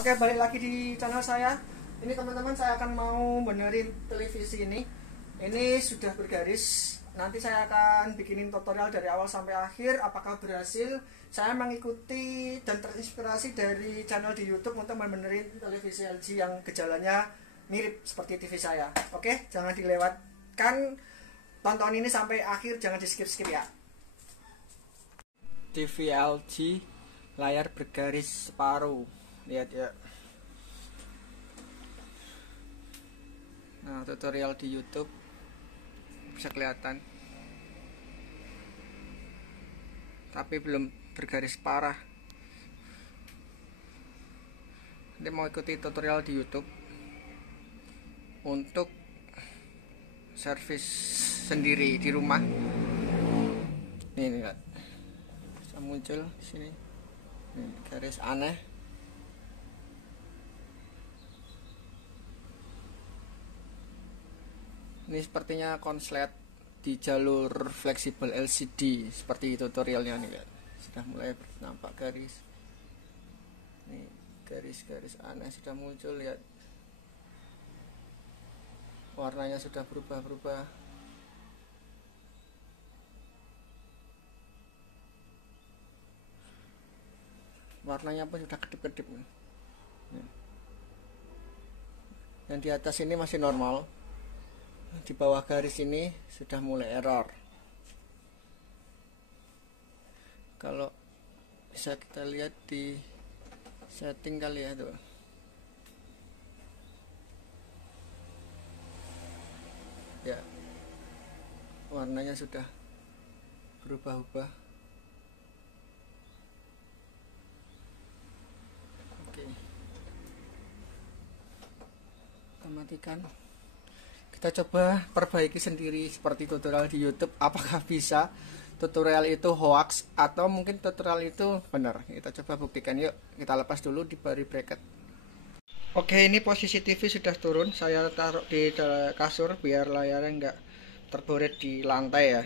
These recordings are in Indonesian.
Oke, balik lagi di channel saya. Ini teman-teman, saya akan mau benerin televisi ini. Ini sudah bergaris. Nanti saya akan bikinin tutorial dari awal sampai akhir. Apakah berhasil? Saya mengikuti dan terinspirasi dari channel di YouTube untuk membenerin televisi LG yang gejalanya mirip seperti TV saya. Oke, jangan dilewatkan. Tonton ini sampai akhir, jangan di skip-skip ya. TV LG layar bergaris separuh, lihat ya. Nah, tutorial di YouTube bisa kelihatan, tapi belum bergaris parah. Nanti mau ikuti tutorial di YouTube untuk servis sendiri di rumah. Nih lihat, bisa muncul di sini. Ini garis aneh. Ini sepertinya konslet di jalur fleksibel LCD seperti tutorialnya nih, lihat. Sudah mulai nampak garis. Nih, garis-garis aneh sudah muncul, lihat. Warnanya sudah berubah-ubah. Warnanya pun sudah kedip-kedip. Yang di atas ini masih normal, di bawah garis ini sudah mulai error. Kalau bisa kita lihat di setting kali ya tuh, ya, warnanya sudah berubah-ubah. Kita matikan. Kita coba perbaiki sendiri seperti tutorial di YouTube. Apakah bisa tutorial itu hoax atau mungkin tutorial itu benar? Kita coba buktikan yuk. Kita lepas dulu di bari bracket. Oke, ini posisi TV sudah turun. Saya taruh di kasur biar layarnya enggak terboret di lantai ya.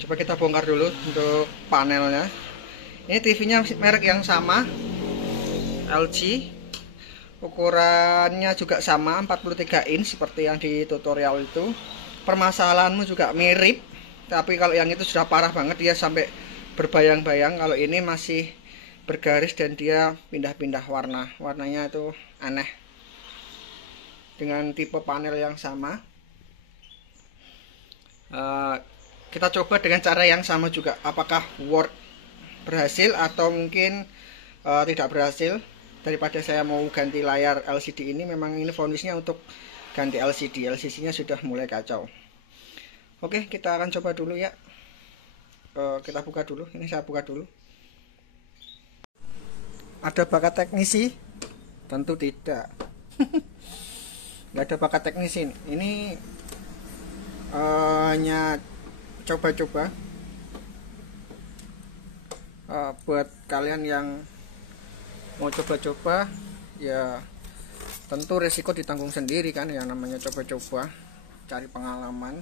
Coba kita bongkar dulu untuk panelnya. Ini TV-nya merek yang sama, LG. Ukurannya juga sama, 43 inch seperti yang di tutorial itu. Permasalahanmu juga mirip, tapi kalau yang itu sudah parah banget, dia sampai berbayang-bayang. Kalau ini masih bergaris dan dia pindah-pindah warna. Warnanya itu aneh. Dengan tipe panel yang sama. Kita coba dengan cara yang sama juga. Apakah berhasil atau mungkin tidak berhasil. Daripada saya mau ganti layar LCD ini, memang ini fondasinya untuk ganti LCD. LCD-nya sudah mulai kacau. Oke, kita akan coba dulu ya. Kita buka dulu. Ini saya buka dulu. Ada bakat teknisi? Tentu tidak. Nggak ada bakat teknisi. Ini hanya coba-coba. Buat kalian yang mau coba-coba, ya tentu resiko ditanggung sendiri kan, yang namanya coba-coba, cari pengalaman.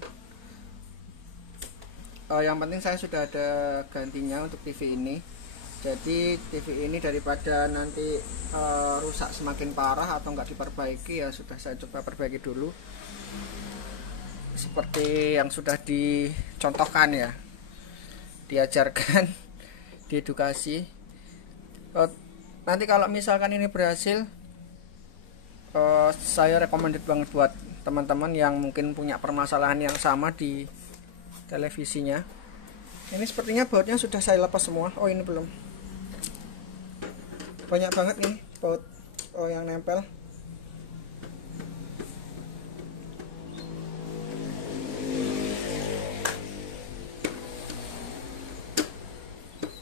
Yang penting saya sudah ada gantinya untuk TV ini. Jadi TV ini daripada nanti rusak semakin parah atau nggak diperbaiki, ya sudah saya coba perbaiki dulu seperti yang sudah dicontohkan ya, diajarkan, diedukasi. Nanti kalau misalkan ini berhasil, saya recommended banget buat teman-teman yang mungkin punya permasalahan yang sama di televisinya. Ini sepertinya bautnya sudah saya lepas semua. Oh, ini belum. Banyak banget nih baut yang nempel.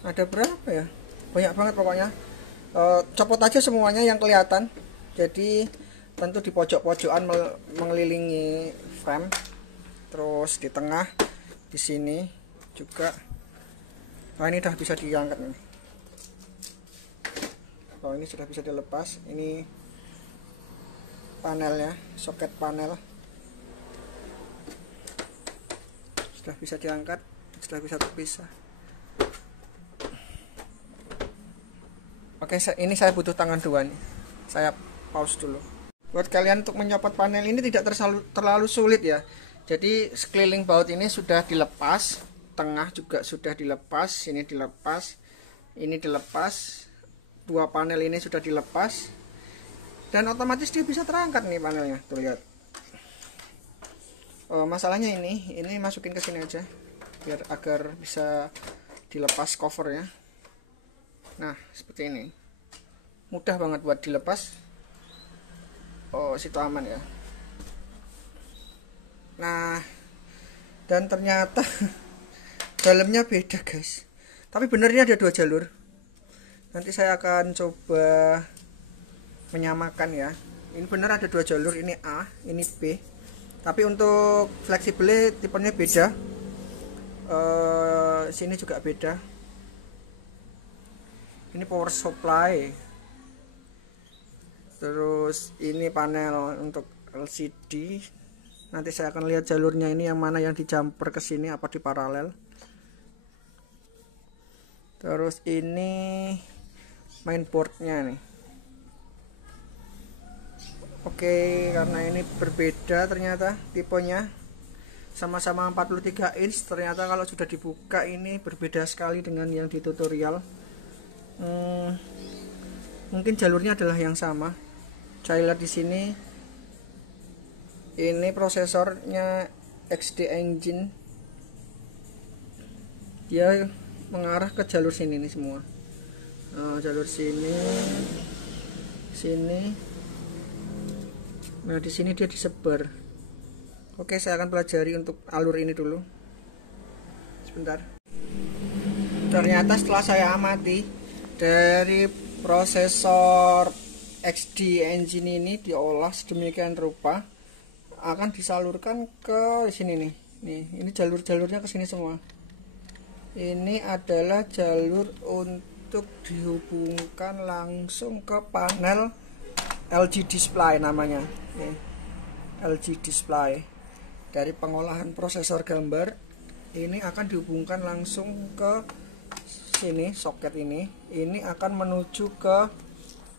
Ada berapa ya? Banyak banget pokoknya. Copot aja semuanya yang kelihatan. Jadi tentu di pojok-pojokan mengelilingi frame, terus di tengah, di sini juga. Nah, ini udah bisa diangkat nih. Oh, ini sudah bisa dilepas. Ini panelnya, soket panel sudah bisa diangkat, sudah bisa terpisah. Oke, ini saya butuh tangan dua nih. Saya pause dulu. Buat kalian untuk mencopot panel ini tidak terlalu sulit ya. Jadi sekeliling baut ini sudah dilepas, tengah juga sudah dilepas, ini dilepas, ini dilepas, dua panel ini sudah dilepas, dan otomatis dia bisa terangkat nih panelnya. Tuh lihat. Masalahnya ini masukin ke sini aja, biar agar bisa dilepas covernya. Nah seperti ini, mudah banget buat dilepas. Situ aman ya. Nah, dan ternyata dalamnya beda guys, tapi benernya ada dua jalur. Nanti saya akan coba menyamakan ya. Ini bener ada dua jalur, ini A, ini B, tapi untuk fleksibelnya tipenya beda. Sini juga beda. Ini power supply. Terus ini panel untuk LCD. Nanti saya akan lihat jalurnya ini yang mana yang di jumper ke sini apa di paralel. Terus ini mainboardnya nih. Oke, karena ini berbeda ternyata tipenya. Sama-sama 43 inch, ternyata kalau sudah dibuka ini berbeda sekali dengan yang di tutorial. Mungkin jalurnya adalah yang sama. Saya lihat di sini ini prosesornya XD Engine, dia mengarah ke jalur sini nih semua. Jalur sini, sini. Nah di sini dia disebar. Oke, saya akan pelajari untuk alur ini dulu. Sebentar. Ternyata setelah saya amati dari prosesor XD Engine ini diolah sedemikian rupa, akan disalurkan ke sini nih. Ini jalur-jalurnya ke sini semua. Ini adalah jalur untuk dihubungkan langsung ke panel LG display namanya. LG display. Dari pengolahan prosesor gambar ini akan dihubungkan langsung ke sini, soket ini. Ini akan menuju ke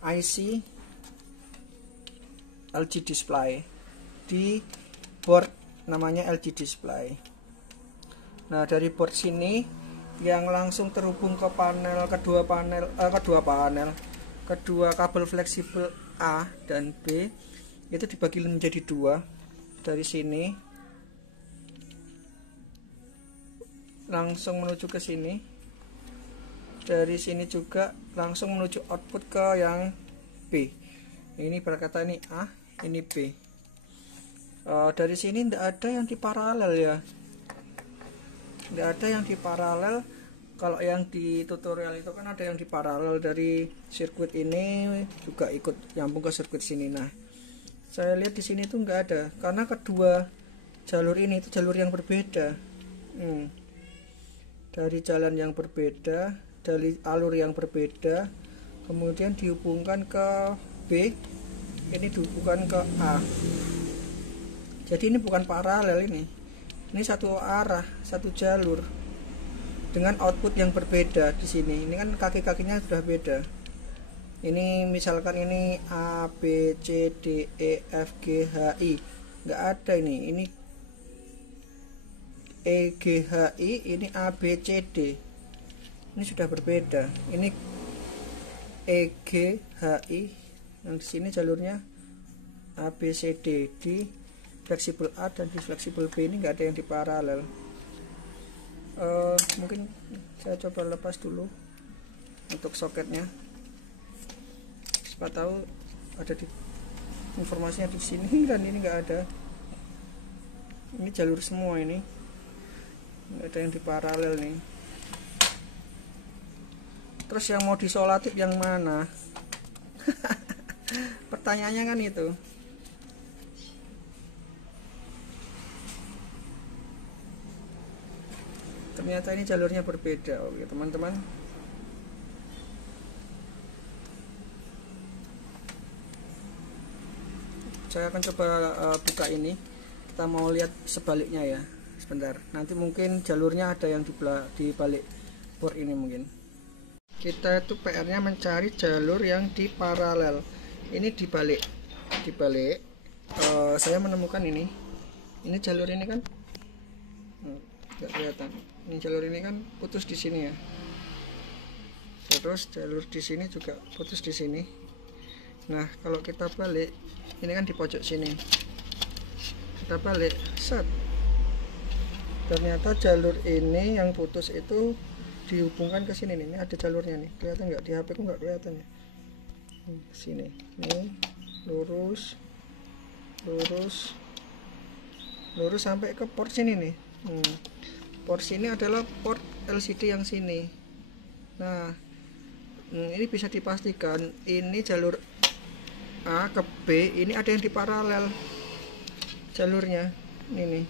IC LG display di board namanya LG display. Nah dari board sini yang langsung terhubung ke kedua kabel fleksibel A dan B itu dibagi menjadi dua. Dari sini langsung menuju ke sini, dari sini juga langsung menuju output ke yang B. Ini berkata ini A, ini B. Dari sini tidak ada yang di paralel ya, tidak ada yang di paralel. Kalau yang di tutorial itu kan ada yang di paralel, dari sirkuit ini juga ikut nyambung ke sirkuit sini. Nah saya lihat di sini tuh nggak ada, karena kedua jalur ini itu jalur yang berbeda. Dari jalan yang berbeda, dari alur yang berbeda, kemudian dihubungkan ke B, ini dihubungkan ke A. Jadi ini bukan paralel, ini satu arah, satu jalur dengan output yang berbeda. Di sini ini kan kaki-kakinya sudah beda. Ini misalkan ini A B C D E F G H I, nggak ada ini E G H I, ini A B C D, ini sudah berbeda. Ini E G H I, yang di sini jalurnya A B C D. Di fleksibel A dan di fleksibel B ini nggak ada yang di paralel. Mungkin saya coba lepas dulu untuk soketnya, siapa tahu ada di informasinya di sini, dan ini nggak ada. Ini jalur semua, ini nggak ada yang di paralel nih. Terus yang mau disolatif yang mana? Pertanyaannya kan itu. Ternyata ini jalurnya berbeda. Oke teman-teman, saya akan coba buka ini. Kita mau lihat sebaliknya ya, sebentar. Nanti mungkin jalurnya ada yang di balik board ini. Mungkin kita itu PR-nya mencari jalur yang di paralel. ini dibalik saya menemukan ini jalur ini kan nggak kelihatan, ini jalur ini kan putus di sini ya, terus jalur di sini juga putus di sini. Nah kalau kita balik, ini kan di pojok sini, kita balik set, ternyata jalur ini yang putus itu dihubungkan ke sini nih. Ini ada jalurnya nih, kelihatan nggak? Di HP ku nggak kelihatan ya. Sini nih, lurus sampai ke port sini nih. Port sini adalah port LCD yang sini. Nah ini bisa dipastikan ini jalur A ke B ini ada yang di paralel jalurnya. Ini nih,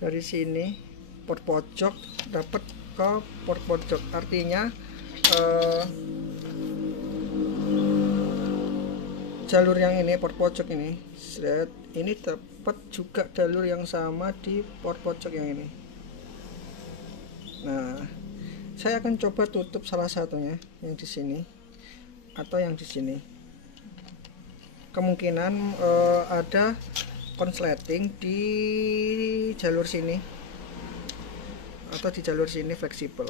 dari sini port pojok dapat ke port pojok, artinya jalur yang ini port pojok ini dapat juga jalur yang sama di port pojok yang ini. Nah saya akan coba tutup salah satunya, yang di sini atau yang di sini. Kemungkinan ada konsleting di jalur sini atau di jalur sini fleksibel,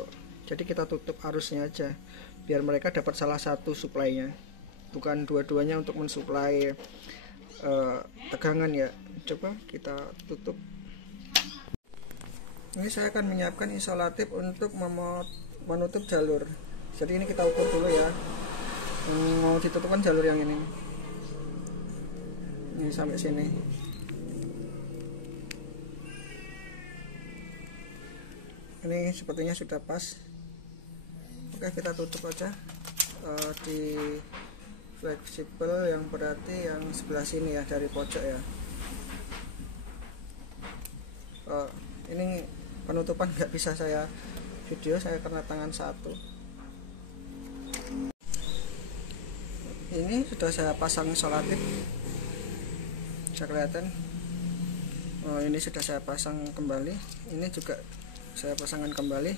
jadi kita tutup arusnya aja biar mereka dapat salah satu suplainya, bukan dua-duanya untuk mensuplai tegangan ya. Coba kita tutup. Ini saya akan menyiapkan isolatif untuk menutup jalur. Jadi ini kita ukur dulu ya, mau ditutupkan jalur yang ini sampai sini. Ini sepertinya sudah pas. Oke, kita tutup aja di fleksibel, yang berarti yang sebelah sini ya, dari pojok ya. Ini penutupan nggak bisa saya video, saya karena tangan satu. Ini sudah saya pasang isolatif, bisa kelihatan. Ini sudah saya pasang kembali, ini juga saya pasangkan kembali.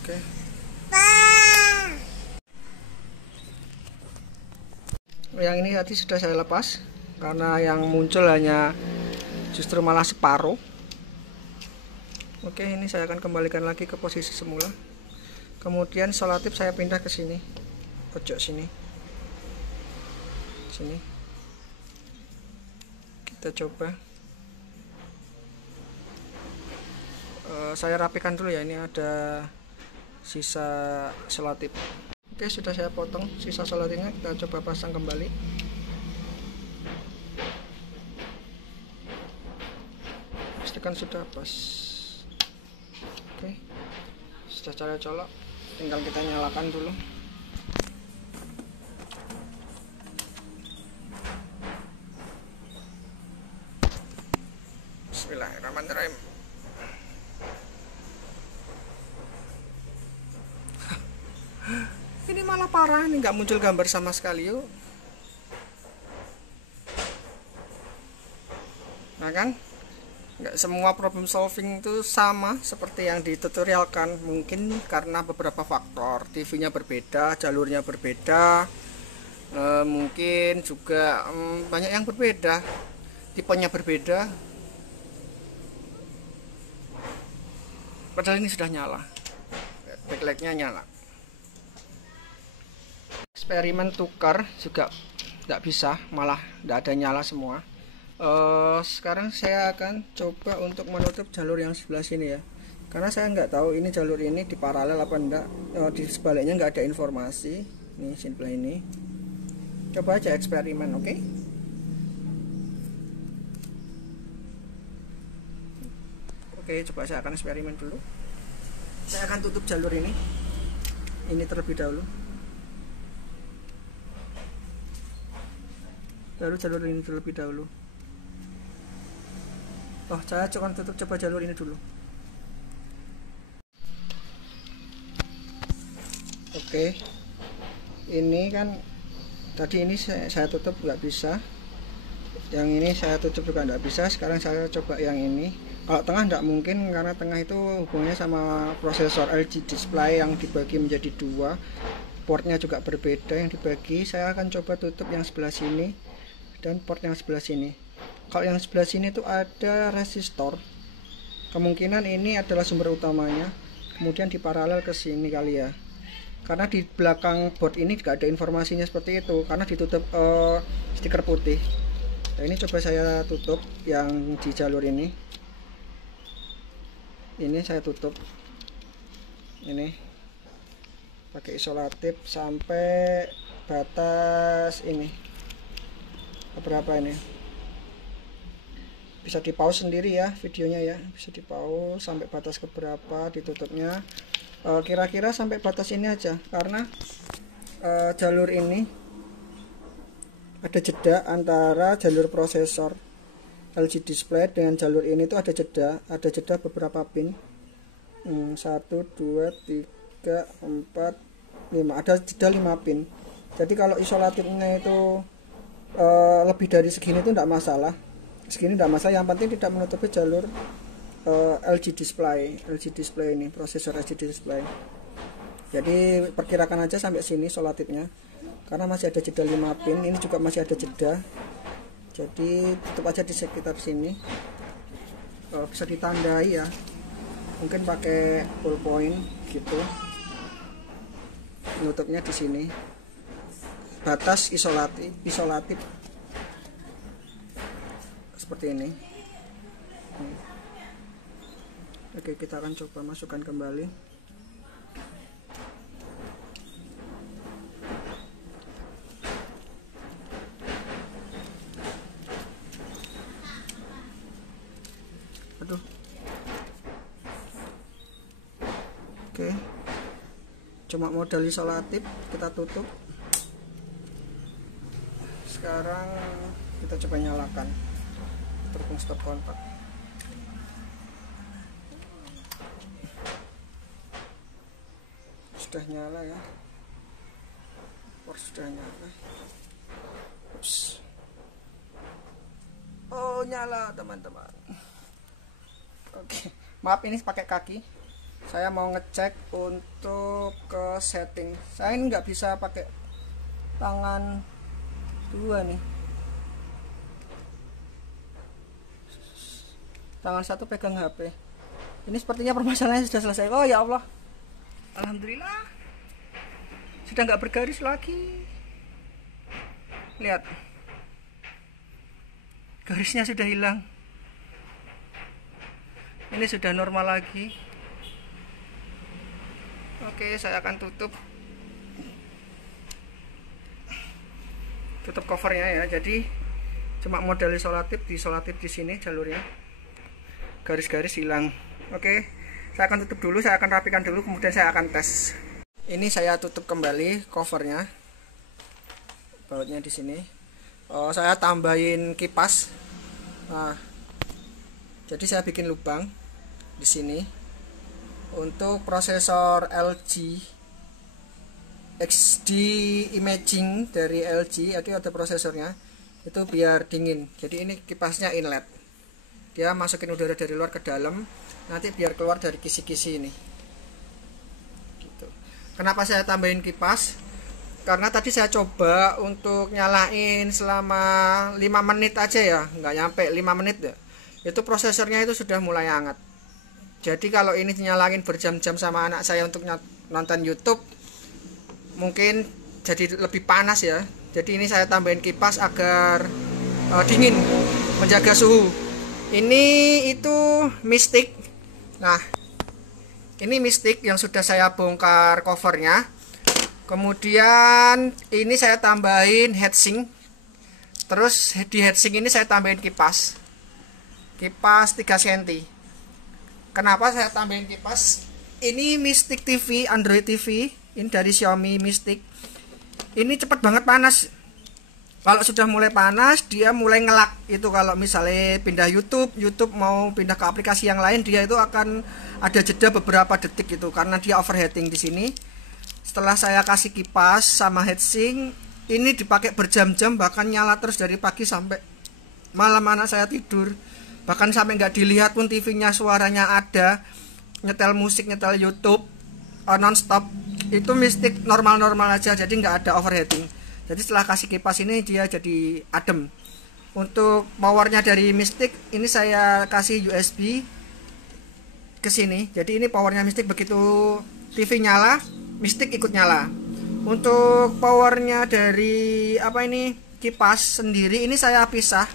Oke. Yang ini tadi sudah saya lepas karena yang muncul hanya justru malah separuh. Oke, ini saya akan kembalikan lagi ke posisi semula. Kemudian isolatif saya pindah ke sini, pojok sini. Sini. Kita coba. Saya rapikan dulu ya, ini ada sisa isolatif. Oke, sudah saya potong sisa isolatifnya, kita coba pasang kembali. Pastikan sudah pas. Oke, sudah cara colok, tinggal kita nyalakan dulu. Bismillahirrahmanirrahim. Ini malah parah, ini nggak muncul gambar sama sekali yuk. Nah kan, nggak semua problem solving itu sama seperti yang ditutorialkan. Mungkin karena beberapa faktor, TV-nya berbeda, jalurnya berbeda, mungkin juga banyak yang berbeda, tipenya berbeda. Padahal ini sudah nyala, backlightnya nyala. Eksperimen tukar juga tidak bisa, malah tidak ada nyala semua. Sekarang saya akan coba untuk menutup jalur yang sebelah sini ya, karena saya nggak tahu ini jalur ini di paralel apa enggak. Di sebaliknya nggak ada informasi. Ini sebelah ini, coba aja eksperimen. Oke. Oke, coba saya akan eksperimen dulu. Saya akan tutup jalur ini terlebih dahulu, baru jalur ini terlebih dahulu. Saya akan tutup coba jalur ini dulu. Oke, ini kan tadi ini saya tutup nggak bisa, yang ini saya tutup juga nggak bisa. Sekarang saya coba yang ini, Kalau tengah tidak mungkin, karena tengah itu hubungannya sama prosesor LG display yang dibagi menjadi dua, portnya juga berbeda yang dibagi. Saya akan coba tutup yang sebelah sini dan port yang sebelah sini. Kalau yang sebelah sini itu ada resistor, kemungkinan ini adalah sumber utamanya, kemudian diparalel ke sini kali ya, karena di belakang board ini tidak ada informasinya seperti itu karena ditutup stiker putih. Nah, ini coba saya tutup yang di jalur ini saya tutup ini pakai isolatif sampai batas ini. Berapa ini? Bisa di pause sendiri ya videonya ya, bisa di pause sampai batas keberapa ditutupnya. Kira-kira sampai batas ini aja, karena jalur ini ada jeda antara jalur prosesor LG display dengan jalur ini tuh ada jeda beberapa pin. 1 2 3 4 5, ada jeda 5 pin. Jadi kalau isolatifnya itu lebih dari segini itu tidak masalah. Segini tidak masalah, yang penting tidak menutupi jalur LG display ini, prosesor LG display. Jadi perkirakan aja sampai sini isolatifnya, karena masih ada jeda 5 pin. Ini juga masih ada jeda, jadi tutup aja di sekitar sini. Bisa ditandai ya, mungkin pakai ballpoint gitu, nutupnya di sini batas isolatif seperti ini. Oke, kita akan coba masukkan kembali. Aduh. Oke, cuma modal isolatif, kita tutup. Sekarang kita coba nyalakan terhubung stop kontak. Sudah nyala ya, sudah nyala. Ups. Oh, nyala teman-teman. Oke, maaf ini pakai kaki. Saya mau ngecek untuk ke setting. Saya ini nggak bisa pakai tangan dua nih. Tangan satu pegang HP. Ini sepertinya permasalahannya sudah selesai. Oh ya Allah, alhamdulillah sudah nggak bergaris lagi. Lihat, garisnya sudah hilang. Ini sudah normal lagi. Oke, saya akan tutup covernya ya. Jadi cuma model isolatif di sini jalurnya, garis-garis hilang. Oke, saya akan tutup dulu, saya akan rapikan dulu, kemudian saya akan tes. Ini saya tutup kembali covernya, bautnya di sini. Saya tambahin kipas. Nah, jadi saya bikin lubang di sini untuk prosesor LG XD Imaging dari LG. Jadi ada prosesornya itu biar dingin. Jadi ini kipasnya inlet, dia masukin udara dari luar ke dalam, nanti biar keluar dari kisi-kisi ini gitu. Kenapa saya tambahin kipas? Karena tadi saya coba untuk nyalain selama 5 menit aja ya, nggak nyampe 5 menit ya, itu prosesornya itu sudah mulai hangat. Jadi kalau ini dinyalain berjam-jam sama anak saya untuk nonton YouTube, mungkin jadi lebih panas ya. Jadi ini saya tambahin kipas agar dingin, menjaga suhu. Ini itu Mystic. Nah, ini Mystic yang sudah saya bongkar covernya. Kemudian ini saya tambahin heatsink. Terus di heatsink ini saya tambahin kipas 3 cm. Kenapa saya tambahin kipas? Ini Mystic TV, Android TV, ini dari Xiaomi Mystic. Ini cepat banget panas. Kalau sudah mulai panas, dia mulai ngelak. Itu kalau misalnya pindah YouTube mau pindah ke aplikasi yang lain, dia itu akan ada jeda beberapa detik itu karena dia overheating di sini. Setelah saya kasih kipas sama heatsink, ini dipakai berjam-jam, bahkan nyala terus dari pagi sampai malam anak saya tidur. bahkan sampai nggak dilihat pun TV-nya, suaranya ada, nyetel musik, nyetel YouTube non-stop. Itu Mystic normal-normal aja, jadi nggak ada overheating. Jadi setelah kasih kipas ini dia jadi adem. Untuk powernya dari Mystic ini saya kasih USB ke sini. Jadi ini powernya Mystic, begitu TV nyala, Mystic ikut nyala. Untuk powernya dari kipas sendiri ini saya pisah,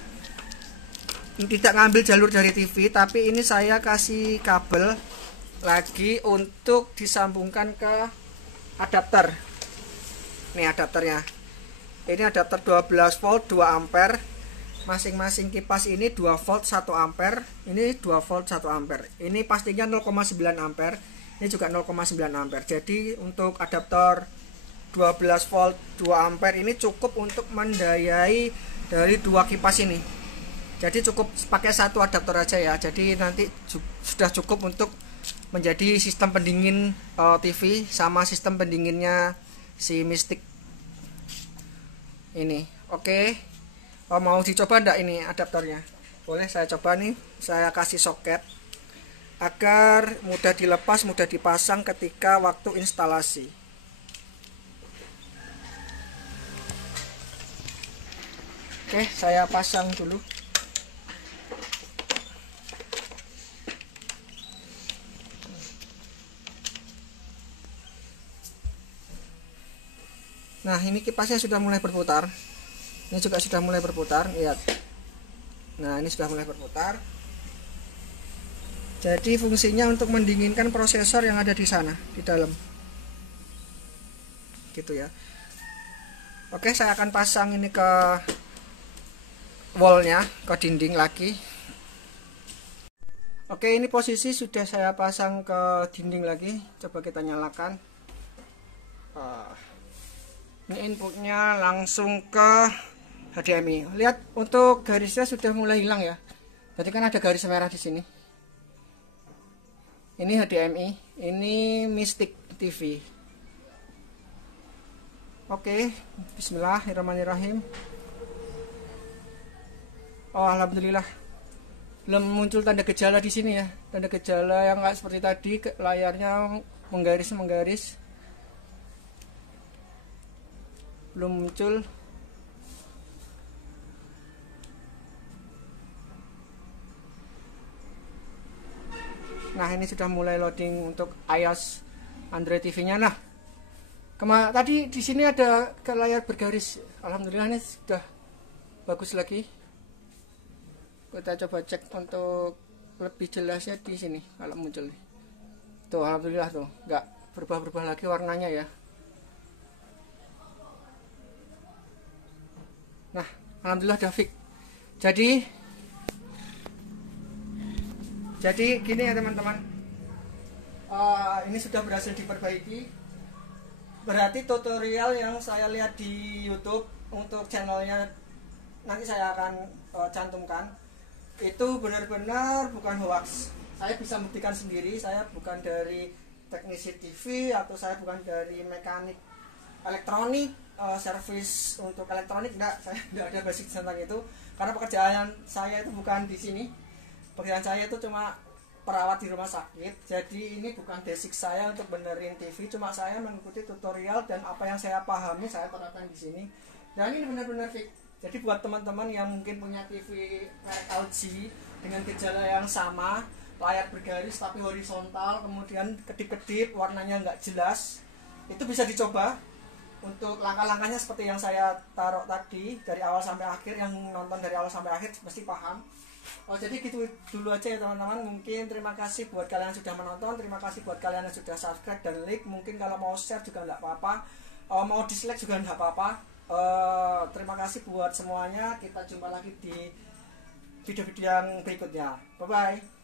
tidak ngambil jalur dari TV, tapi ini saya kasih kabel lagi untuk disambungkan ke adapter. Ini adapternya. Ini adapter 12 volt 2 ampere. Masing-masing kipas ini 2 volt 1 ampere. Ini 2 volt 1 ampere. Ini pastinya 0,9 ampere. Ini juga 0,9 ampere. Jadi untuk adaptor 12 volt 2 ampere ini cukup untuk mendayai dari dua kipas ini. Jadi cukup pakai satu adaptor aja ya. Jadi nanti sudah cukup untuk menjadi sistem pendingin TV sama sistem pendinginnya si Mystic ini. Oke. Mau dicoba enggak ini adaptornya? Boleh saya coba nih. Saya kasih soket agar mudah dilepas, mudah dipasang ketika waktu instalasi. Oke, saya pasang dulu. Nah, ini kipasnya sudah mulai berputar. Ini juga sudah mulai berputar, lihat. Nah, ini sudah mulai berputar. Jadi fungsinya untuk mendinginkan prosesor yang ada di sana, di dalam. Gitu ya. Oke, saya akan pasang ini ke wallnya, ke dinding lagi. Oke, ini posisi sudah saya pasang ke dinding lagi. Coba kita nyalakan. Ini inputnya langsung ke HDMI. Lihat, untuk garisnya sudah mulai hilang ya. Jadi kan ada garis merah di sini. Ini HDMI, ini Mystic TV. Oke, bismillahirrahmanirrahim. Oh, alhamdulillah. Belum muncul tanda gejala di sini ya. Tanda gejala yang nggak seperti tadi, layarnya menggaris. Belum muncul. Nah, ini sudah mulai loading untuk iOS Android TV-nya. Nah, tadi di sini ada ke layar bergaris. Alhamdulillah ini sudah bagus lagi. Kita coba cek untuk lebih jelasnya di sini kalau muncul. Tuh, alhamdulillah tuh, nggak berubah-berubah lagi warnanya ya. Nah, alhamdulillah udah fix. Jadi gini ya teman-teman. Ini sudah berhasil diperbaiki. Berarti tutorial yang saya lihat di YouTube untuk channelnya nanti saya akan cantumkan. Itu benar-benar bukan hoax. Saya bisa buktikan sendiri. Saya bukan dari teknisi TV atau saya bukan dari mekanik elektronik, servis untuk elektronik, enggak. Saya tidak ada basic tentang itu karena pekerjaan saya itu bukan di sini. Pekerjaan saya itu cuma perawat di rumah sakit. Jadi ini bukan basic saya untuk benerin TV, cuma saya mengikuti tutorial dan apa yang saya pahami saya terapkan di sini. Dan ini benar-benar fix. Jadi buat teman-teman yang mungkin punya TV merek LG dengan gejala yang sama, layar bergaris tapi horizontal, kemudian kedip-kedip, warnanya nggak jelas, itu bisa dicoba. Untuk langkah-langkahnya seperti yang saya taruh tadi, dari awal sampai akhir. Yang nonton dari awal sampai akhir mesti paham. Jadi gitu dulu aja ya teman-teman. Mungkin terima kasih buat kalian yang sudah menonton, terima kasih buat kalian yang sudah subscribe dan like. Mungkin kalau mau share juga nggak apa-apa, mau dislike juga nggak apa-apa. Terima kasih buat semuanya. Kita jumpa lagi di video-video yang berikutnya. Bye bye.